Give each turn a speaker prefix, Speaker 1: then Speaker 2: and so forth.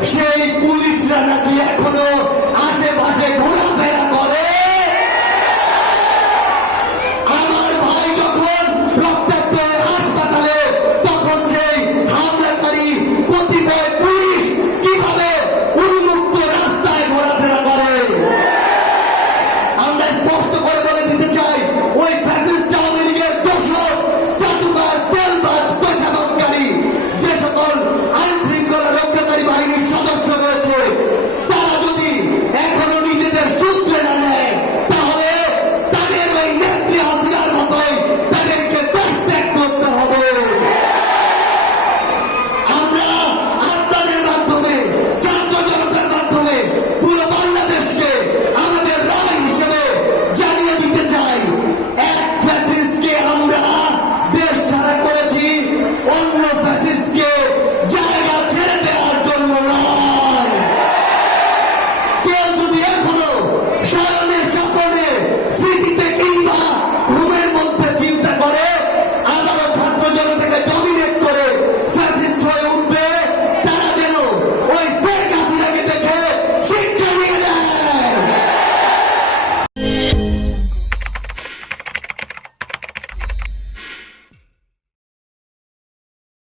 Speaker 1: Shri